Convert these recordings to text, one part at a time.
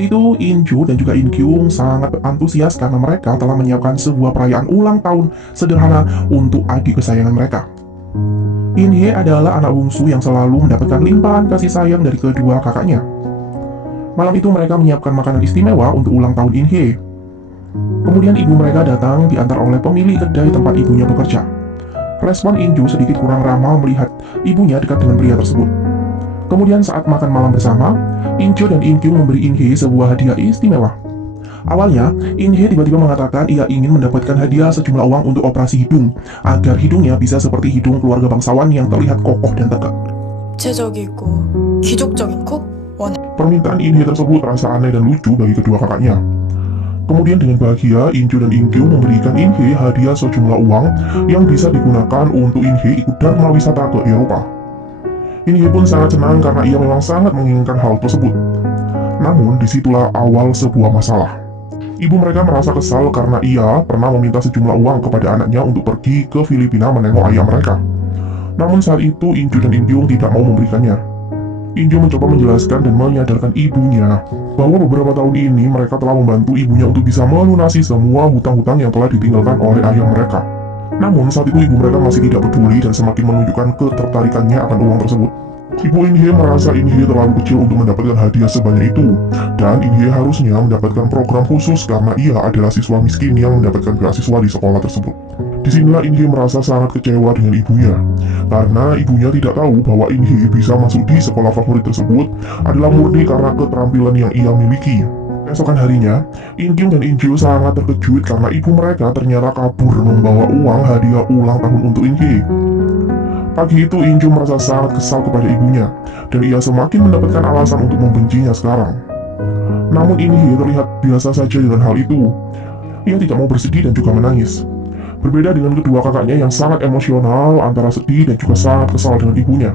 Itu Inju dan juga Inkyung sangat antusias karena mereka telah menyiapkan sebuah perayaan ulang tahun sederhana untuk adik kesayangan mereka. Inhye adalah anak bungsu yang selalu mendapatkan limpahan kasih sayang dari kedua kakaknya. Malam itu mereka menyiapkan makanan istimewa untuk ulang tahun Inhye. Kemudian ibu mereka datang diantar oleh pemilik kedai tempat ibunya bekerja. Respon Inju sedikit kurang ramah melihat ibunya dekat dengan pria tersebut. Kemudian saat makan malam bersama, Inju dan Inkyung memberi Inhye sebuah hadiah istimewa. Awalnya, Inhye tiba-tiba mengatakan ia ingin mendapatkan hadiah sejumlah uang untuk operasi hidung, agar hidungnya bisa seperti hidung keluarga bangsawan yang terlihat kokoh dan tegak. 구체적이고 귀족적인 코? Permintaan Inhye tersebut terasa aneh dan lucu bagi kedua kakaknya. Kemudian dengan bahagia, Inju dan Inkyung memberikan Inhye hadiah sejumlah uang yang bisa digunakan untuk Inhye ikut dharma wisata ke Eropa. Inhye pun sangat senang karena ia memang sangat menginginkan hal tersebut. Namun, disitulah awal sebuah masalah. Ibu mereka merasa kesal karena ia pernah meminta sejumlah uang kepada anaknya untuk pergi ke Filipina menengok ayah mereka. Namun saat itu, Inju dan Inkyung tidak mau memberikannya. Inju mencoba menjelaskan dan menyadarkan ibunya bahwa beberapa tahun ini mereka telah membantu ibunya untuk bisa melunasi semua hutang-hutang yang telah ditinggalkan oleh ayah mereka. Namun saat itu ibu mereka masih tidak peduli dan semakin menunjukkan ketertarikannya akan uang tersebut. Ibu Inhye merasa Inhye terlalu kecil untuk mendapatkan hadiah sebanyak itu, dan Inhye harusnya mendapatkan program khusus karena ia adalah siswa miskin yang mendapatkan beasiswa di sekolah tersebut. Disinilah Inhye merasa sangat kecewa dengan ibunya, karena ibunya tidak tahu bahwa Inhye bisa masuk di sekolah favorit tersebut adalah murni karena keterampilan yang ia miliki. Esokan harinya, Inkyung dan Inju sangat terkejut karena ibu mereka ternyata kabur membawa uang hadiah ulang tahun untuk Inhye. Pagi itu Inju merasa sangat kesal kepada ibunya, dan ia semakin mendapatkan alasan untuk membencinya sekarang. Namun Inhye terlihat biasa saja dengan hal itu. Ia tidak mau bersedih dan juga menangis. Berbeda dengan kedua kakaknya yang sangat emosional antara sedih dan juga sangat kesal dengan ibunya.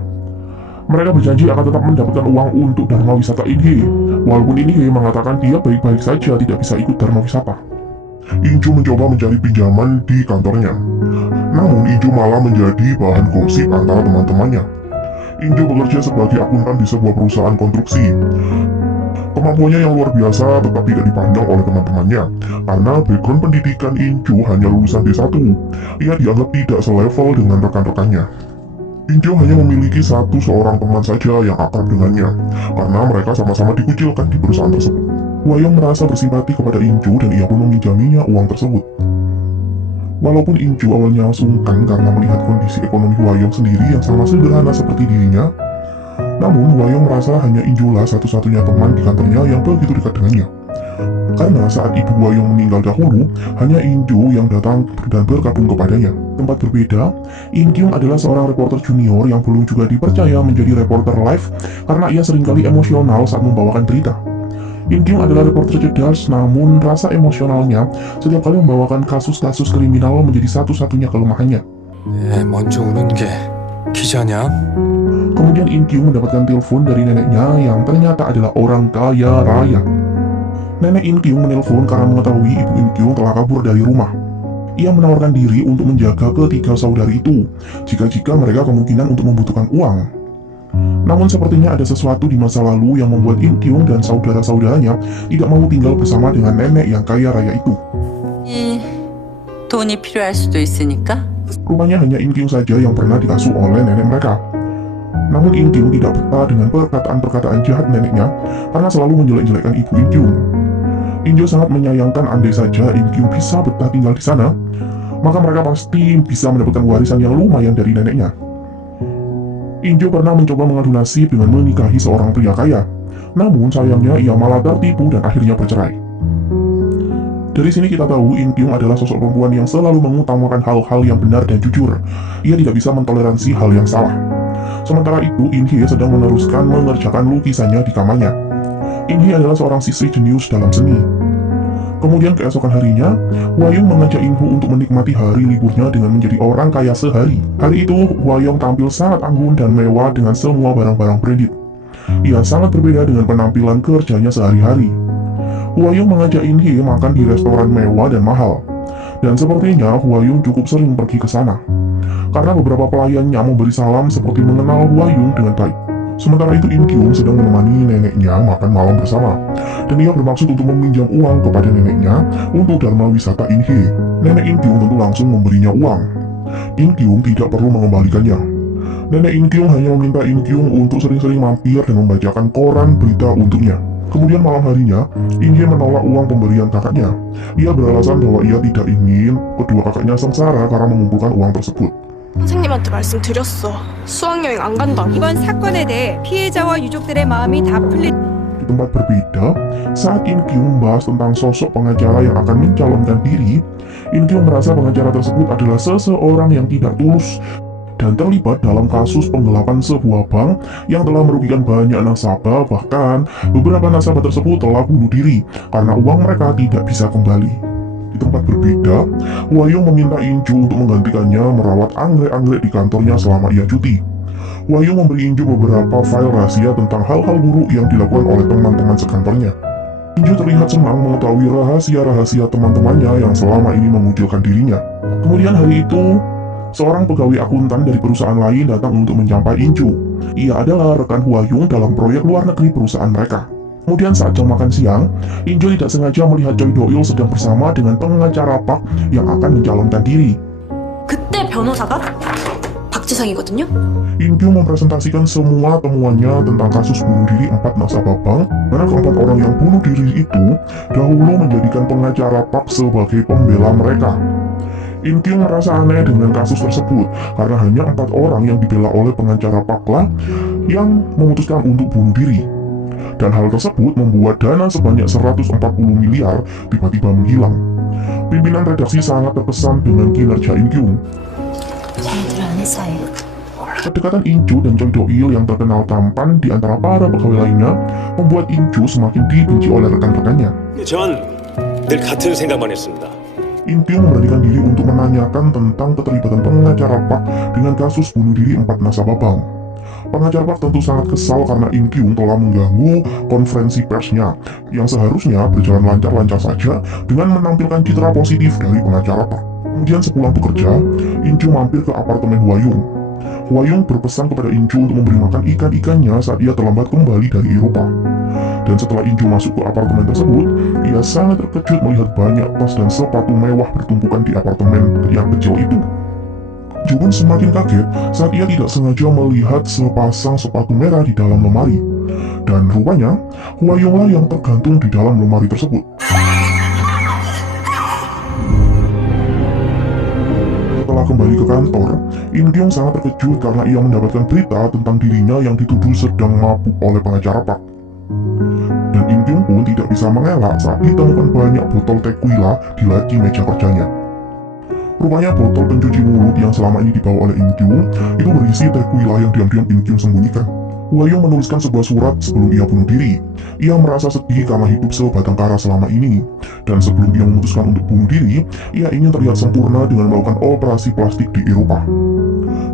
Mereka berjanji akan tetap mendapatkan uang untuk dharma wisata Inhye, walaupun Inhye mengatakan dia baik-baik saja tidak bisa ikut dharma wisata. Inju mencoba mencari pinjaman di kantornya. Namun Inju malah menjadi bahan gosip antara teman-temannya. Inju bekerja sebagai akuntan di sebuah perusahaan konstruksi. Kemampuannya yang luar biasa tetap tidak dipandang oleh teman-temannya, karena background pendidikan Inju hanya lulusan D1. Ia dianggap tidak selevel dengan rekan-rekannya. Inju hanya memiliki seorang teman saja yang akrab dengannya, karena mereka sama-sama dikucilkan di perusahaan tersebut. Hwayong merasa bersimpati kepada Inju dan ia pun meminjaminya uang tersebut. Walaupun Inju awalnya sungkan karena melihat kondisi ekonomi Hwayong sendiri yang sama sederhana seperti dirinya, namun Hwayong merasa hanya Injulah satu-satunya teman di kantornya yang begitu dekat dengannya. Karena saat ibu Hwayong meninggal dahulu, hanya Inju yang datang dan bergabung kepadanya. Tempat berbeda, Inkyung adalah seorang reporter junior yang belum juga dipercaya menjadi reporter live karena ia seringkali emosional saat membawakan berita. Inkyung adalah reporter cerdas, namun rasa emosionalnya setiap kali membawakan kasus-kasus kriminal menjadi satu-satunya kelemahannya. 먼저 우는 게 기자냐? Kemudian Inkyung mendapatkan telepon dari neneknya yang ternyata adalah orang kaya raya. Nenek Inkyung menelpon karena mengetahui ibu Inkyung telah kabur dari rumah. Ia menawarkan diri untuk menjaga ketiga saudari itu, jika mereka kemungkinan untuk membutuhkan uang. Namun sepertinya ada sesuatu di masa lalu yang membuat Inkyung dan saudara-saudaranya tidak mau tinggal bersama dengan nenek yang kaya raya itu. 돈이 필요할 수도 있으니까. Rupanya hanya Inkyung saja yang pernah diasuh oleh nenek mereka. Namun Inkyung tidak betah dengan perkataan-perkataan jahat neneknya karena selalu menjelek-jelekkan ibu Inkyung. Inju sangat menyayangkan andai saja Inkyung bisa betah tinggal di sana, maka mereka pasti bisa mendapatkan warisan yang lumayan dari neneknya. Inju pernah mencoba mengadu nasib dengan menikahi seorang pria kaya, namun sayangnya ia malah tertipu dan akhirnya bercerai. Dari sini kita tahu Inkyung adalah sosok perempuan yang selalu mengutamakan hal-hal yang benar dan jujur. Ia tidak bisa mentoleransi hal yang salah. Sementara itu, Inhye sedang meneruskan mengerjakan lukisannya di kamarnya. Inhye adalah seorang siswi jenius dalam seni. Kemudian keesokan harinya, Hwayong mengajak Inhu untuk menikmati hari liburnya dengan menjadi orang kaya sehari. Hari itu, Hwayong tampil sangat anggun dan mewah dengan semua barang-barang branded. Ia sangat berbeda dengan penampilan kerjanya sehari-hari. Hwayong mengajak Inhye makan di restoran mewah dan mahal. Dan sepertinya Hwayong cukup sering pergi ke sana. Karena beberapa pelayannya memberi salam seperti mengenal Hwayong dengan baik. Sementara itu In Kyung sedang menemani neneknya makan malam bersama, dan ia bermaksud untuk meminjam uang kepada neneknya untuk dharma wisata Inhe. Nenek In Kyung tentu langsung memberinya uang. In Kyung tidak perlu mengembalikannya. Nenek In Kyung hanya meminta In Kyung untuk sering-sering mampir dan membacakan koran berita untuknya. Kemudian malam harinya, Inhe menolak uang pemberian kakaknya. Ia beralasan bahwa ia tidak ingin kedua kakaknya sengsara karena mengumpulkan uang tersebut. 선생님한테 말씀드렸어. 수학여행 안 간다고. 이번 사건에 대해 피해자와 유족들의 마음이 다 풀릴 Di tempat berbeda, saat In Kyung membahas tentang sosok pengacara yang akan mencalonkan diri, In Kyung merasa pengacara tersebut adalah seseorang yang tidak tulus dan terlibat dalam kasus penggelapan sebuah bank yang telah merugikan banyak nasabah. Bahkan beberapa nasabah tersebut telah bunuh diri karena uang mereka tidak bisa kembali. Di tempat berbeda, Hwa Young meminta In Ju untuk menggantikannya merawat anggrek-anggrek di kantornya selama ia cuti. Hwa Young memberi In Ju beberapa file rahasia tentang hal-hal buruk yang dilakukan oleh teman-teman sekantornya. In Ju terlihat senang mengetahui rahasia-rahasia teman-temannya yang selama ini mengucilkan dirinya. Kemudian hari itu, seorang pegawai akuntan dari perusahaan lain datang untuk menjampai In Ju. Ia adalah rekan Hwa Young dalam proyek luar negeri perusahaan mereka. Kemudian saat jam makan siang, In Ju tidak sengaja melihat Choi Do-il sedang bersama dengan pengacara Park yang akan mencalonkan diri. 그때 변호사가 박지상이거든요. In Ju mempresentasikan semua temuannya tentang kasus bunuh diri 4 nasabah bank, mana keempat orang yang bunuh diri itu dahulu menjadikan pengacara Park sebagai pembela mereka. In Kyung merasa aneh dengan kasus tersebut karena hanya 4 orang yang dibela oleh pengacara Park lah yang memutuskan untuk bunuh diri. Dan hal tersebut membuat dana sebanyak 140 miliar tiba-tiba menghilang. Pimpinan redaksi sangat terkesan dengan kinerja In Kyung. 쟤네들 안 했어요. Kedekatan In Ju dan Choi Do-il yang terkenal tampan di antara para pegawai lainnya membuat In Ju semakin dibenci oleh rekan-rekannya. 전 늘 같은 생각만 했습니다. In Kyung memberanikan diri untuk menanyakan tentang keterlibatan pengacara Park dengan kasus bunuh diri 4 nasabah bank. Pengacara Park tentu sangat kesal karena In Kyung telah mengganggu konferensi persnya yang seharusnya berjalan lancar-lancar saja dengan menampilkan citra positif dari pengacara Park. Kemudian sepulang bekerja, In Ju mampir ke apartemen Hwa Young. Hwa Young berpesan kepada In Ju untuk memberi makan ikan-ikannya saat ia terlambat kembali dari Eropa. Dan setelah In Ju masuk ke apartemen tersebut, ia sangat terkejut melihat banyak tas dan sepatu mewah bertumpukan di apartemen yang kecil itu. Ju pun semakin kaget saat ia tidak sengaja melihat sepasang sepatu merah di dalam lemari. Dan rupanya, Hwa Young lah yang tergantung di dalam lemari tersebut. Setelah kembali ke kantor, In Kyung sangat terkejut karena ia mendapatkan berita tentang dirinya yang dituduh sedang mabuk oleh pengacara Park. Dan In Kyung pun tidak bisa mengelak saat ditemukan banyak botol tequila di laci meja kerjanya. Rupanya botol pencuci mulut yang selama ini dibawa oleh In Kyung itu berisi tequila yang diam-diam In Kyung sembunyikan. Hwa Young menuliskan sebuah surat sebelum ia bunuh diri. Ia merasa sedih karena hidup sebatang kara selama ini. Dan sebelum ia memutuskan untuk bunuh diri, ia ingin terlihat sempurna dengan melakukan operasi plastik di Eropa.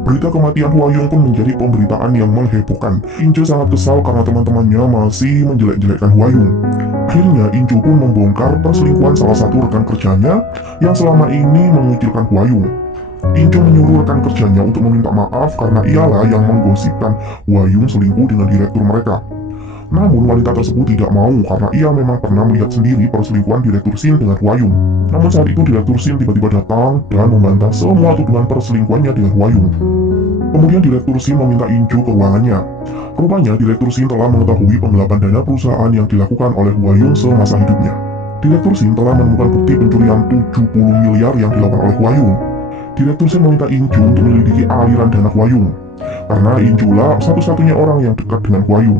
Berita kematian Hwa Young pun menjadi pemberitaan yang menghebohkan. In Ju sangat kesal karena teman-temannya masih menjelek-jelekkan Hwa Young. Akhirnya In Ju pun membongkar perselingkuhan salah satu rekan kerjanya yang selama ini mengucilkan Hwa Young. In Ju menyuruh rekan kerjanya untuk meminta maaf karena ialah yang menggosipkan Hwa Young selingkuh dengan direktur mereka. Namun wanita tersebut tidak mau karena ia memang pernah melihat sendiri perselingkuhan direktur Shin dengan Hwa Young. Namun saat itu direktur Shin tiba-tiba datang dan membantah semua tuduhan perselingkuhannya dengan Hwa Young. Kemudian direktur Shin meminta In Ju ke ruangannya. Rupanya direktur Shin telah mengetahui penggelapan dana perusahaan yang dilakukan oleh Hwa Young semasa hidupnya. Direktur Shin telah menemukan bukti pencurian 70 miliar yang dilakukan oleh Hwa Young. Direktur Shin meminta In Ju untuk menyelidiki aliran dana Hwa Young karena In Ju lah satu-satunya orang yang dekat dengan Hwa Young.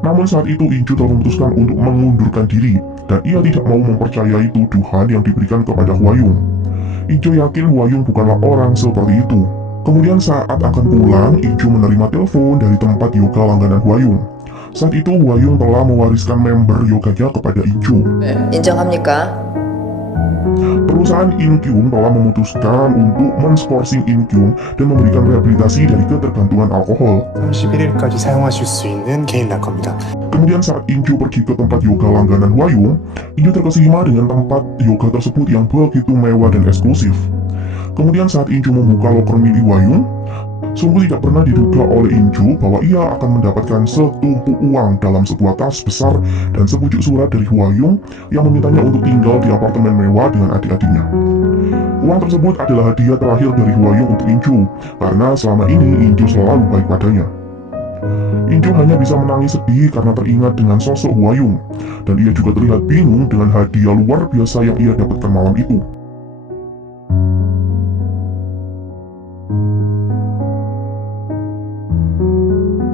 Namun saat itu In Ju telah memutuskan untuk mengundurkan diri dan ia tidak mau mempercayai tuduhan yang diberikan kepada Hwa Young. In Ju yakin Hwa Young bukanlah orang seperti itu. Kemudian saat akan pulang, In Ju menerima telepon dari tempat yoga langganan Hwa Young. Saat itu Hwa Young telah mewariskan member yoganya kepada In Ju. 인정합니까? Perusahaan In Kyung telah memutuskan untuk menskorsing In Kyung dan memberikan rehabilitasi dari ketergantungan alkohol. 31일까지 사용하실 수 있는 개인 락커입니다. Kemudian saat In Ju pergi ke tempat yoga langganan Hwa Young, In Ju terkesima dengan tempat yoga tersebut yang begitu mewah dan eksklusif. Kemudian saat In Ju membuka loker milik Hwa Young, Sungguh tidak pernah diduga oleh Inju bahwa ia akan mendapatkan setumpuk uang dalam sebuah tas besar dan sepucuk surat dari Huayong yang memintanya untuk tinggal di apartemen mewah dengan adik-adiknya. Uang tersebut adalah hadiah terakhir dari Huayong untuk Inju, karena selama ini Inju selalu baik padanya. Inju hanya bisa menangis sedih karena teringat dengan sosok Huayong, dan ia juga terlihat bingung dengan hadiah luar biasa yang ia dapatkan malam itu.